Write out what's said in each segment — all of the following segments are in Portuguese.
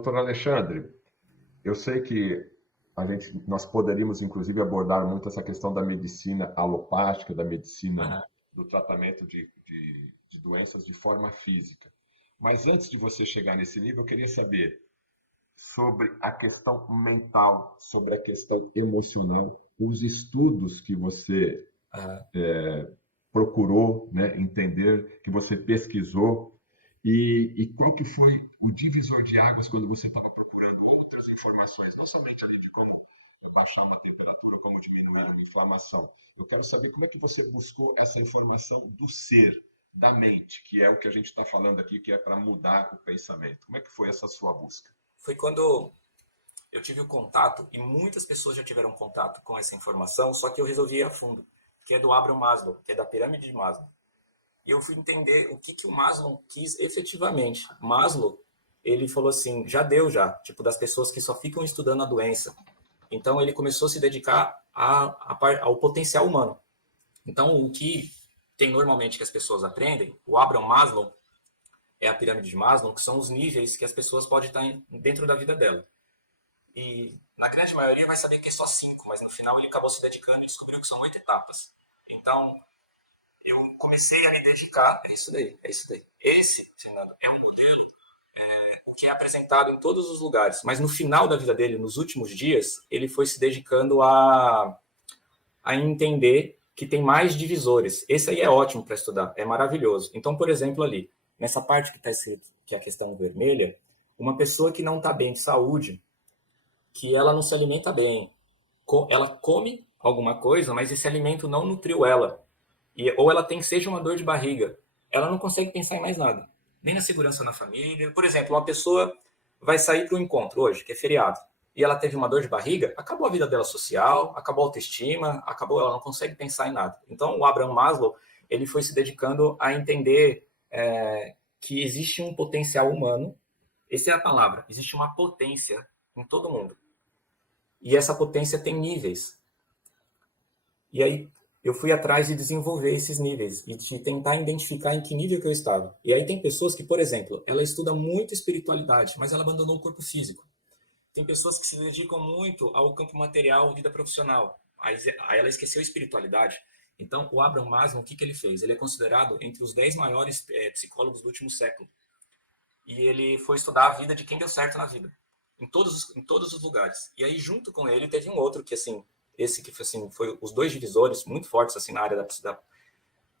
Doutor Alexandre, eu sei que nós poderíamos, inclusive, abordar muito essa questão da medicina alopática, da medicina Aham. do tratamento de doenças de forma física. Mas antes de você chegar nesse nível, eu queria saber sobre a questão mental, sobre a questão emocional, os estudos que você Aham. procurou, né, entender, que você pesquisou, e qual que foi o divisor de águas quando você estava procurando outras informações, não somente ali de como baixar uma temperatura, como diminuir uma inflamação. Eu quero saber como é que você buscou essa informação do ser, da mente, que é o que a gente está falando aqui, que é para mudar o pensamento. Como é que foi essa sua busca? Foi quando eu tive o contato, e muitas pessoas já tiveram contato com essa informação, só que eu resolvi ir a fundo, que é do Abraham Maslow, que é da pirâmide de Maslow. E eu fui entender o que o Maslow quis efetivamente. Maslow, ele falou assim, já deu já, tipo, das pessoas que só ficam estudando a doença. Então ele começou a se dedicar ao potencial humano. Então o que tem normalmente que as pessoas aprendem, o Abraham Maslow é a pirâmide de Maslow, que são os níveis que as pessoas podem estar dentro da vida dela. E na grande maioria vai saber que é só 5, mas no final ele acabou se dedicando e descobriu que são 8 etapas. Então, eu comecei a me dedicar. É isso daí, é isso daí. Esse, Fernando, é um modelo o que é apresentado em todos os lugares. Mas no final da vida dele, nos últimos dias, ele foi se dedicando a entender que tem mais divisores. Esse aí é ótimo para estudar, é maravilhoso. Então, por exemplo, ali, nessa parte que está escrito, que é a questão vermelha, uma pessoa que não está bem de saúde, que ela não se alimenta bem, ela come alguma coisa, mas esse alimento não nutriu ela. Ou ela tem, seja uma dor de barriga, ela não consegue pensar em mais nada. Nem na segurança na família. Por exemplo, uma pessoa vai sair para um encontro hoje, que é feriado, e ela teve uma dor de barriga, acabou a vida dela social, acabou a autoestima, acabou, ela não consegue pensar em nada. Então, o Abraham Maslow, ele foi se dedicando a entender que existe um potencial humano, essa é a palavra, existe uma potência em todo mundo. E essa potência tem níveis. E aí eu fui atrás de desenvolver esses níveis e de tentar identificar em que nível que eu estava. E aí tem pessoas que, por exemplo, ela estuda muito espiritualidade, mas ela abandonou o corpo físico. Tem pessoas que se dedicam muito ao campo material, vida profissional. Aí ela esqueceu a espiritualidade. Então, o Abraham Maslow, o que ele fez? Ele é considerado entre os 10 maiores psicólogos do último século. E ele foi estudar a vida de quem deu certo na vida, em todos os lugares. E aí, junto com ele, teve um outro que, assim, esse que assim, foi os dois divisores muito fortes assim, na área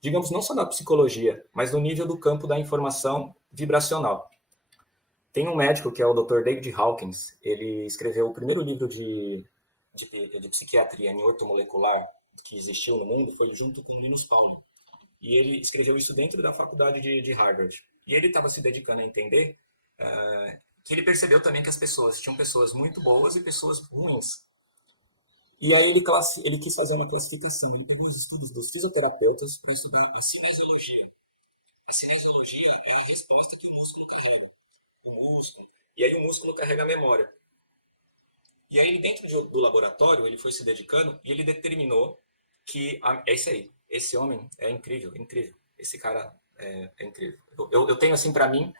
digamos, não só da psicologia, mas no nível do campo da informação vibracional. Tem um médico que é o Dr. David Hawkins, ele escreveu o primeiro livro de psiquiatria em ortomolecular que existiu no mundo, foi junto com Linus Pauling. E ele escreveu isso dentro da faculdade de Harvard. E ele estava se dedicando a entender que ele percebeu também que as pessoas tinham pessoas muito boas e pessoas ruins. E aí ele quis fazer uma classificação. Ele pegou os estudos dos fisioterapeutas para estudar a cinesiologia. A cinesiologia é a resposta que o músculo carrega. O músculo. E aí o músculo carrega a memória. E aí dentro do laboratório ele foi se dedicando e ele determinou que é isso aí. Esse homem é incrível, incrível. Esse cara é incrível. Eu tenho assim para mim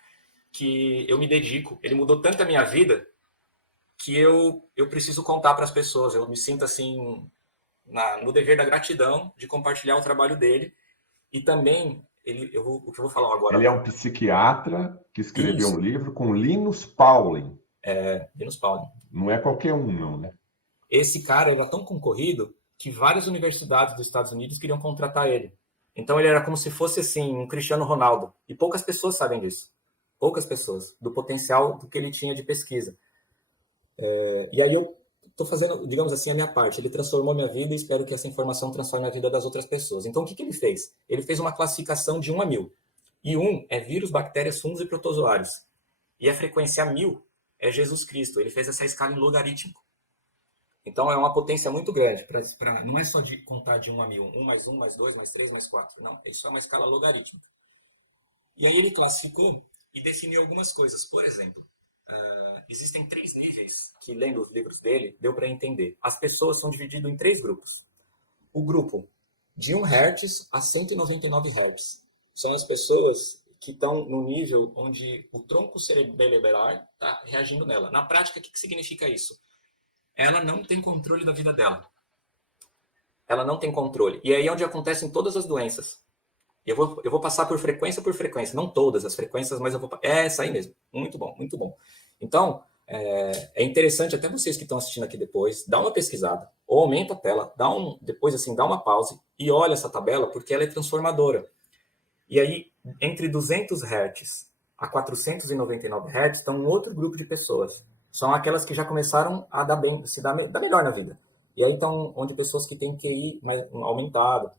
que eu me dedico. Ele mudou tanto a minha vida que eu preciso contar para as pessoas. Eu me sinto assim no dever da gratidão de compartilhar o trabalho dele e também o que eu vou falar agora. Ele é um psiquiatra que escreveu um Isso, livro com Linus Pauling. Linus Pauling. Não é qualquer um, não, né? Esse cara era tão concorrido que várias universidades dos Estados Unidos queriam contratar ele. Então ele era como se fosse assim um Cristiano Ronaldo. E poucas pessoas sabem disso. Poucas pessoas do potencial do que ele tinha de pesquisa. E aí eu estou fazendo, digamos assim, a minha parte. Ele transformou minha vida e espero que essa informação transforme a vida das outras pessoas. Então, o que ele fez? Ele fez uma classificação de 1 a 1000. E 1 é vírus, bactérias, fungos e protozoários. E a frequência 1000 é Jesus Cristo. Ele fez essa escala em logarítmico. Então, é uma potência muito grande. Não é só de contar de 1 a 1000. 1 mais 1, mais 2, mais 3, mais 4. Não, ele só é uma escala logarítmica. E aí ele classificou e definiu algumas coisas. Por exemplo, existem 3 níveis que, lendo os livros dele, deu para entender. As pessoas são divididas em 3 grupos. O grupo de 1 Hz a 199 Hz são as pessoas que estão no nível onde o tronco cerebelo está reagindo nela. Na prática, o que significa isso? Ela não tem controle da vida dela. Ela não tem controle. E aí é onde acontecem todas as doenças. Eu vou passar por frequência, não todas as frequências, mas eu vou... É essa aí mesmo. Muito bom, muito bom. Então, é interessante, até vocês que estão assistindo aqui depois, dá uma pesquisada, ou aumenta a tela, depois assim, dá uma pause e olha essa tabela, porque ela é transformadora. E aí, entre 200 Hz a 499 Hz, estão um outro grupo de pessoas. São aquelas que já começaram a dar melhor na vida. E aí estão onde pessoas que têm QI mais aumentado,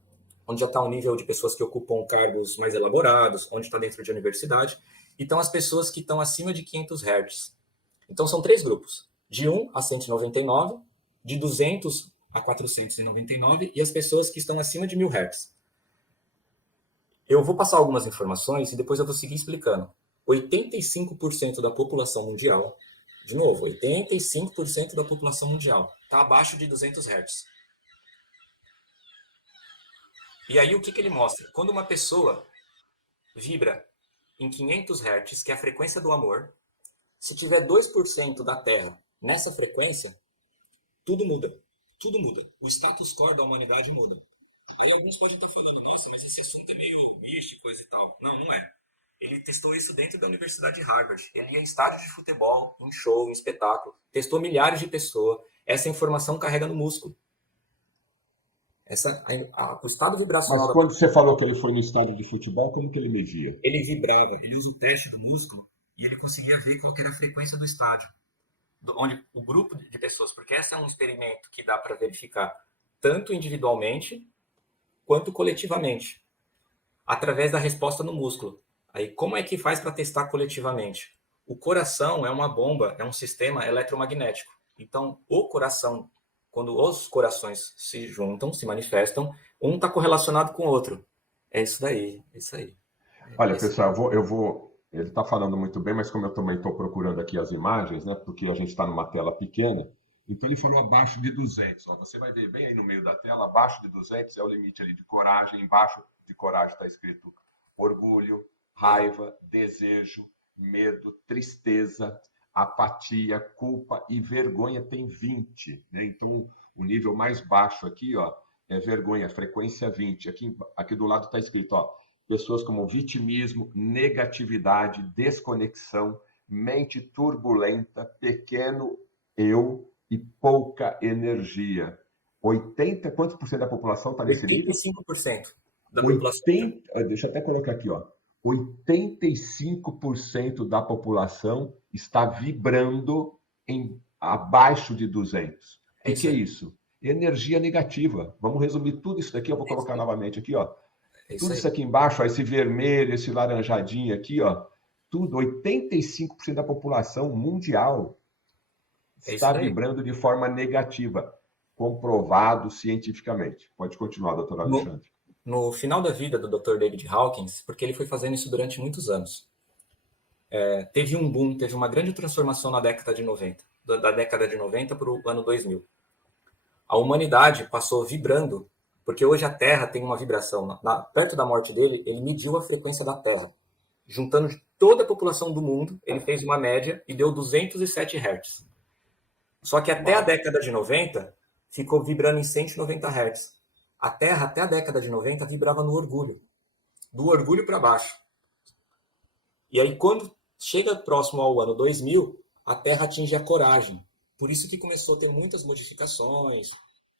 onde já está um nível de pessoas que ocupam cargos mais elaborados, onde está dentro de universidade, e estão as pessoas que estão acima de 500 Hz. Então, são 3 grupos, de 1 a 199, de 200 a 499, e as pessoas que estão acima de 1000 Hz. Eu vou passar algumas informações e depois eu vou seguir explicando. 85% da população mundial, de novo, 85% da população mundial está abaixo de 200 Hz. E aí o que ele mostra? Quando uma pessoa vibra em 500 Hz, que é a frequência do amor, se tiver 2% da Terra nessa frequência, tudo muda. Tudo muda. O status quo da humanidade muda. Aí alguns podem estar falando, nossa, mas esse assunto é meio místico, coisa e tal. Não, não é. Ele testou isso dentro da Universidade de Harvard. Ele ia em estádio de futebol, em show, em espetáculo. Testou milhares de pessoas. Essa informação carrega no músculo. O estado vibracional... Mas quando você falou que ele foi no estádio de futebol, como que ele media? Ele vibrava. Ele usa o teste do músculo e ele conseguia ver qual era a frequência do estádio. Onde o grupo de pessoas, porque esse é um experimento que dá para verificar tanto individualmente quanto coletivamente, através da resposta no músculo. Aí, como é que faz para testar coletivamente? O coração é uma bomba, é um sistema eletromagnético. Então, o coração, quando os corações se juntam, se manifestam, um está correlacionado com o outro. É isso daí, é isso aí. Olha, pessoal, ele está falando muito bem, mas como eu também estou procurando aqui as imagens, né, porque a gente está numa tela pequena, então ele falou abaixo de 200. Ó, você vai ver bem aí no meio da tela, abaixo de 200 é o limite ali de coragem, embaixo de coragem está escrito orgulho, raiva, desejo, medo, tristeza, apatia, culpa e vergonha tem 20. Né? Então, o nível mais baixo aqui, ó, é vergonha, frequência 20. Aqui do lado está escrito, ó, pessoas como vitimismo, negatividade, desconexão, mente turbulenta, pequeno eu e pouca energia. 80, quantos por cento da população está nesse nível? 85% da população. Deixa eu até colocar aqui, ó. 85% da população está vibrando abaixo de 200. O que é isso? Energia negativa. Vamos resumir tudo isso daqui, eu vou colocar novamente aqui, ó. Tudo isso aqui embaixo, ó, esse vermelho, esse laranjadinho aqui, ó, tudo, 85% da população mundial está vibrando de forma negativa, comprovado cientificamente. Pode continuar, doutor Alexandre. No final da vida do Dr. David Hawkins, porque ele foi fazendo isso durante muitos anos, teve um boom, teve uma grande transformação na década de 90, da década de 90 para o ano 2000. A humanidade passou vibrando, porque hoje a Terra tem uma vibração. Perto da morte dele, ele mediu a frequência da Terra. Juntando toda a população do mundo, ele fez uma média e deu 207 Hz. Só que até a década de 90, ficou vibrando em 190 Hz. A Terra, até a década de 90, vibrava no orgulho. Do orgulho para baixo. E aí, quando chega próximo ao ano 2000, a Terra atinge a coragem. Por isso que começou a ter muitas modificações,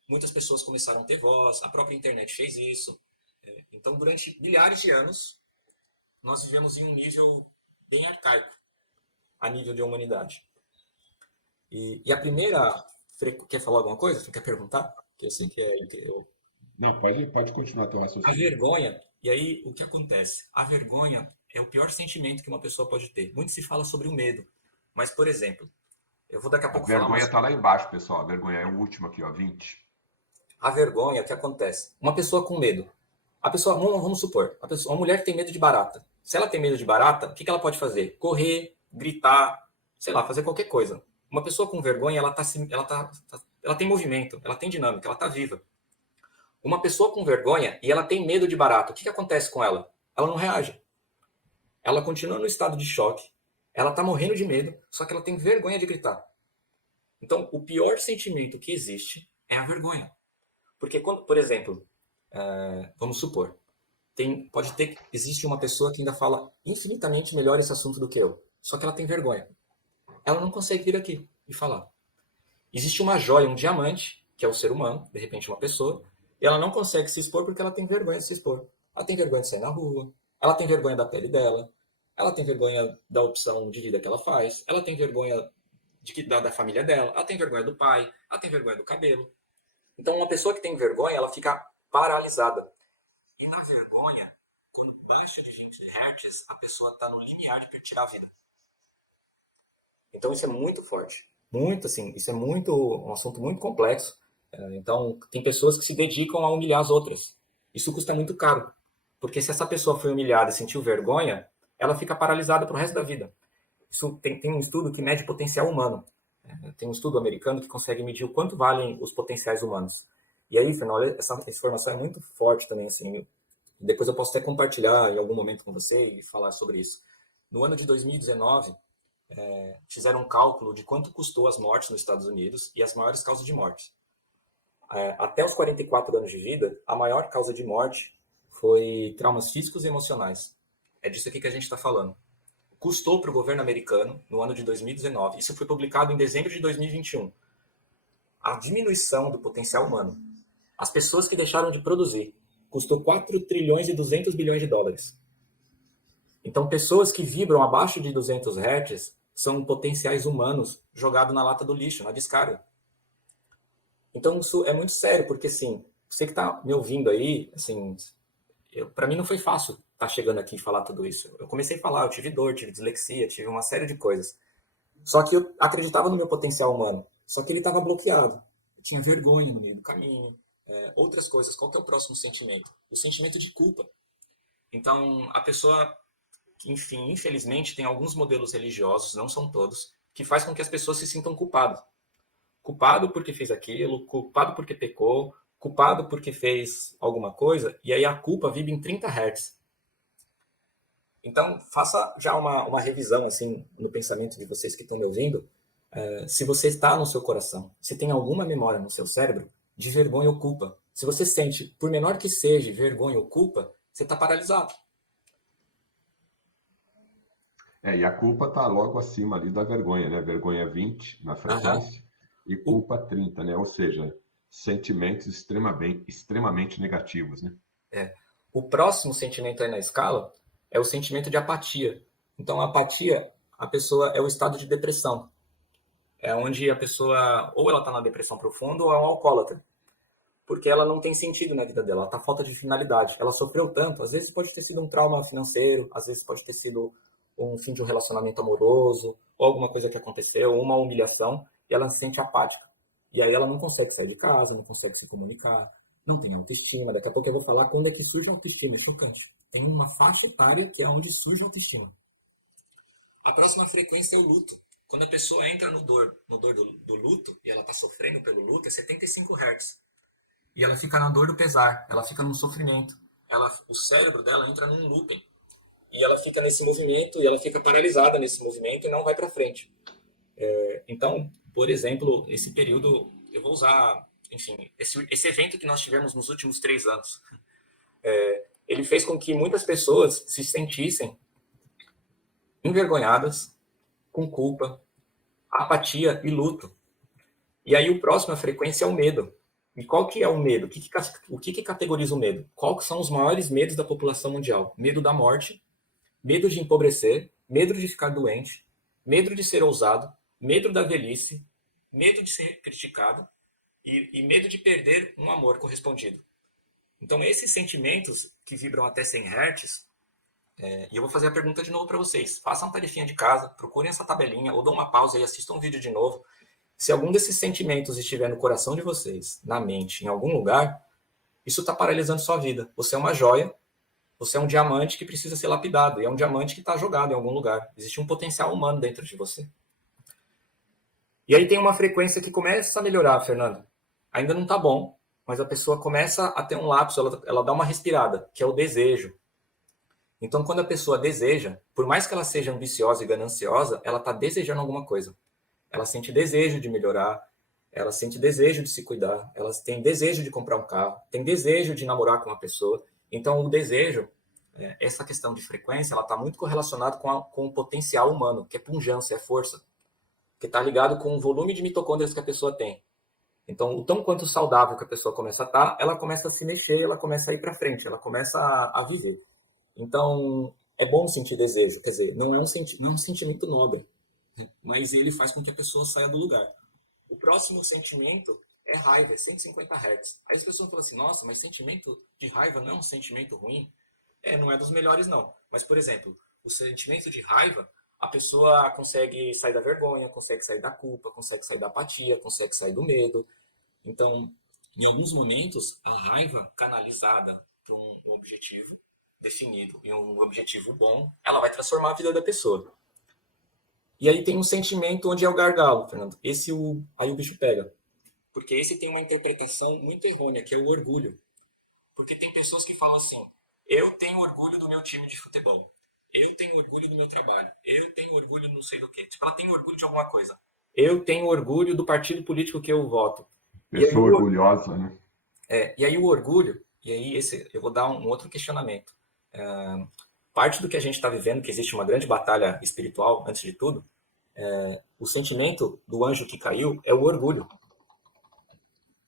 muitas pessoas começaram a ter voz, a própria internet fez isso. Então, durante milhares de anos, nós vivemos em um nível bem arcaico, a nível de humanidade. E a primeira... Quer falar alguma coisa? Você quer perguntar? Que eu sei que eu... Não, pode continuar teu raciocínio. A vergonha, e aí o que acontece? A vergonha é o pior sentimento que uma pessoa pode ter. Muito se fala sobre o medo, mas, por exemplo, eu vou daqui a pouco falar... A vergonha está lá embaixo, pessoal. A vergonha é o último aqui, ó, 20. A vergonha, o que acontece? Uma pessoa com medo. Vamos supor, uma mulher que tem medo de barata. Se ela tem medo de barata, o que ela pode fazer? Correr, gritar, sei lá, fazer qualquer coisa. Uma pessoa com vergonha, ela tem movimento, ela tem dinâmica, ela está viva. Uma pessoa com vergonha e ela tem medo de barata, o que acontece com ela? Ela não reage. ela continua no estado de choque, ela tá morrendo de medo, só que ela tem vergonha de gritar. Então, o pior sentimento que existe é a vergonha. Porque quando, por exemplo, vamos supor, existe uma pessoa que ainda fala infinitamente melhor esse assunto do que eu, só que ela tem vergonha. Ela não consegue vir aqui e falar. Existe uma joia, um diamante, que é o ser humano, de repente uma pessoa, e ela não consegue se expor porque ela tem vergonha de se expor. Ela tem vergonha de sair na rua, ela tem vergonha da pele dela, ela tem vergonha da opção de vida que ela faz, ela tem vergonha da família dela, ela tem vergonha do pai, ela tem vergonha do cabelo. Então, uma pessoa que tem vergonha, ela fica paralisada. E na vergonha, quando baixa de 20 Hz, a pessoa está no limiar de tirar a vida. Então, isso é muito forte. Muito, assim, isso é um assunto muito complexo. Então, tem pessoas que se dedicam a humilhar as outras. Isso custa muito caro. Porque se essa pessoa foi humilhada e sentiu vergonha, ela fica paralisada pro resto da vida. Isso tem um estudo que mede potencial humano. Tem um estudo americano que consegue medir o quanto valem os potenciais humanos. E aí, Fernando, olha, essa informação é muito forte também, assim. Depois eu posso até compartilhar em algum momento com você e falar sobre isso. No ano de 2019, fizeram um cálculo de quanto custou as mortes nos Estados Unidos e as maiores causas de morte. Até os 44 anos de vida, a maior causa de morte foi traumas físicos e emocionais. É disso aqui que a gente está falando. Custou para o governo americano, no ano de 2019, isso foi publicado em dezembro de 2021, a diminuição do potencial humano. As pessoas que deixaram de produzir custou 4 trilhões e 200 bilhões de dólares. Então, pessoas que vibram abaixo de 200 Hz são potenciais humanos jogados na lata do lixo, na descarga. Então, isso é muito sério, porque, assim, você que está me ouvindo aí, assim, para mim não foi fácil estar chegando aqui e falar tudo isso. Eu comecei a falar, eu tive dor, tive dislexia, tive uma série de coisas. Só que eu acreditava no meu potencial humano, só que ele estava bloqueado. Eu tinha vergonha no meio do caminho, outras coisas. Qual que é o próximo sentimento? O sentimento de culpa. Então, a pessoa, enfim, infelizmente, tem alguns modelos religiosos, não são todos, que faz com que as pessoas se sintam culpadas. Culpado porque fez aquilo, culpado porque pecou, culpado porque fez alguma coisa, e aí a culpa vibra em 30 Hz. Então, faça já uma revisão assim no pensamento de vocês que estão me ouvindo. Se você está no seu coração, se tem alguma memória no seu cérebro de vergonha ou culpa. Se você sente, por menor que seja, vergonha ou culpa, você está paralisado. E a culpa está logo acima ali da vergonha, né? Vergonha 20 na Aham. frequência e O, culpa 30, né? Ou seja, sentimentos extremamente negativos, né? o próximo sentimento aí na escala é o sentimento de apatia. Então, a apatia, a pessoa é o estado de depressão. É onde a pessoa, ou ela está na depressão profunda, ou é um alcoólatra. Porque ela não tem sentido na vida dela, ela tá falta de finalidade. Ela sofreu tanto, às vezes pode ter sido um trauma financeiro, às vezes pode ter sido um fim de um relacionamento amoroso, ou alguma coisa que aconteceu, uma humilhação, e ela se sente apática. E aí ela não consegue sair de casa, não consegue se comunicar, não tem autoestima. Daqui a pouco eu vou falar quando é que surge a autoestima, é chocante. Tem uma faixa etária que é onde surge a autoestima. A próxima frequência é o luto. Quando a pessoa entra no dor do luto, e ela está sofrendo pelo luto, é 75 Hz. E ela fica na dor do pesar, ela fica num sofrimento. O cérebro dela entra num looping. E ela fica nesse movimento, e ela fica paralisada nesse movimento e não vai para frente. Então, por exemplo, esse período, eu vou usar, enfim, esse evento que nós tivemos nos últimos 3 anos, ele fez com que muitas pessoas se sentissem envergonhadas, com culpa, apatia e luto. E aí o próximo a frequência é o medo. E qual que é o medo? O que categoriza o medo? Quais são os maiores medos da população mundial? Medo da morte, medo de empobrecer, medo de ficar doente, medo de ser ousado, medo da velhice, medo de ser criticado e medo de perder um amor correspondido. Então, esses sentimentos que vibram até 100 Hz, e eu vou fazer a pergunta de novo para vocês. Façam uma tarefinha de casa, procurem essa tabelinha, ou dão uma pausa e assistam um vídeo de novo. Se algum desses sentimentos estiver no coração de vocês, na mente, em algum lugar, isso está paralisando sua vida. Você é uma joia, você é um diamante que precisa ser lapidado, e é um diamante que está jogado em algum lugar. Existe um potencial humano dentro de você. E aí tem uma frequência que começa a melhorar, Fernando. Ainda não está bom, mas a pessoa começa a ter um lapso, ela dá uma respirada, que é o desejo. Então, quando a pessoa deseja, por mais que ela seja ambiciosa e gananciosa, ela está desejando alguma coisa. Ela sente desejo de melhorar, ela sente desejo de se cuidar, ela tem desejo de comprar um carro, tem desejo de namorar com uma pessoa. Então, o desejo, essa questão de frequência, ela está muito correlacionada com o potencial humano, que é pujança, é força, que está ligado com o volume de mitocôndrias que a pessoa tem. Então, o tão quanto saudável que a pessoa começa a estar, ela começa a se mexer, ela começa a ir para frente, ela começa a viver. Então, é bom sentir desejo, quer dizer, não é um sentimento nobre, né? Mas ele faz com que a pessoa saia do lugar. O próximo sentimento é raiva, é 150 Hz. Aí as pessoas falam assim, nossa, mas sentimento de raiva não é um sentimento ruim? Não é dos melhores não. Mas, por exemplo, o sentimento de raiva, a pessoa consegue sair da vergonha, consegue sair da culpa, consegue sair da apatia, consegue sair do medo. Então, em alguns momentos, a raiva canalizada por um objetivo definido e um objetivo bom, ela vai transformar a vida da pessoa. E aí tem um sentimento onde é o gargalo, Fernando. Aí o bicho pega. Porque esse tem uma interpretação muito errônea, que é o orgulho. Porque tem pessoas que falam assim, eu tenho orgulho do meu time de futebol. Eu tenho orgulho do meu trabalho. Eu tenho orgulho não sei do quê. Tipo, ela tem orgulho de alguma coisa. Eu tenho orgulho do partido político que eu voto. Pessoa orgulhosa, né? E aí o orgulho, e aí eu vou dar um outro questionamento. Parte do que a gente está vivendo, que existe uma grande batalha espiritual, antes de tudo, o sentimento do anjo que caiu é o orgulho.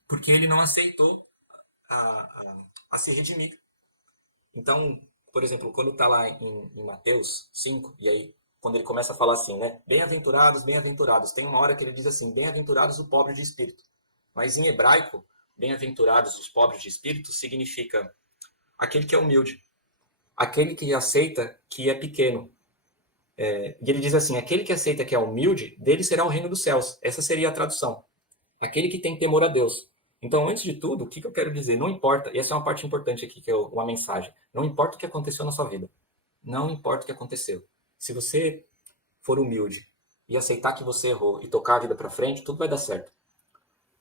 Porque ele não aceitou a se redimir. Então, por exemplo, quando está lá em Mateus 5, e aí quando ele começa a falar assim, né? Bem-aventurados, bem-aventurados. Tem uma hora que ele diz assim, bem-aventurados o pobre de espírito. Mas em hebraico, bem-aventurados os pobres de espírito significa aquele que é humilde, aquele que aceita que é pequeno. E ele diz assim, aquele que aceita que é humilde, dele será o reino dos céus. Essa seria a tradução. Aquele que tem temor a Deus. Então, antes de tudo, o que eu quero dizer? Não importa, e essa é uma parte importante aqui, que é uma mensagem. Não importa o que aconteceu na sua vida. Não importa o que aconteceu. Se você for humilde e aceitar que você errou e tocar a vida para frente, tudo vai dar certo.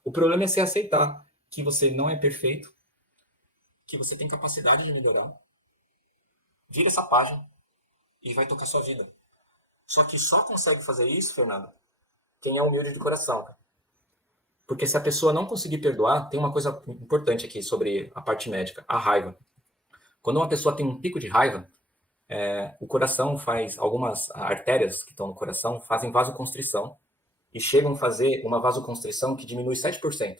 O problema é você aceitar que você não é perfeito, que você tem capacidade de melhorar. Vira essa página e vai tocar sua vida. Só que só consegue fazer isso, Fernando, quem é humilde de coração. Porque se a pessoa não conseguir perdoar, tem uma coisa importante aqui sobre a parte médica, a raiva. Quando uma pessoa tem um pico de raiva, o coração faz, algumas artérias que estão no coração fazem vasoconstrição e chegam a fazer uma vasoconstrição que diminui 7%.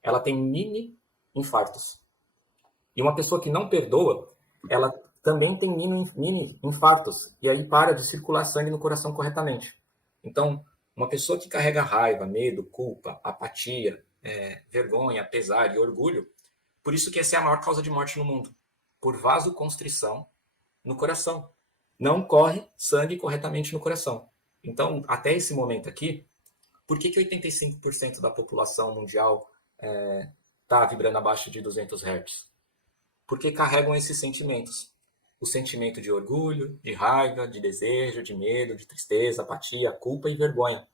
Ela tem mini infartos. E uma pessoa que não perdoa, ela também tem mini infartos. E aí para de circular sangue no coração corretamente. Então, uma pessoa que carrega raiva, medo, culpa, apatia, vergonha, pesar e orgulho, por isso que essa é a maior causa de morte no mundo. Por vasoconstrição no coração. Não corre sangue corretamente no coração. Então, até esse momento aqui, por que 85% da população mundial está vibrando abaixo de 200 Hz? Porque carregam esses sentimentos. O sentimento de orgulho, de raiva, de desejo, de medo, de tristeza, apatia, culpa e vergonha.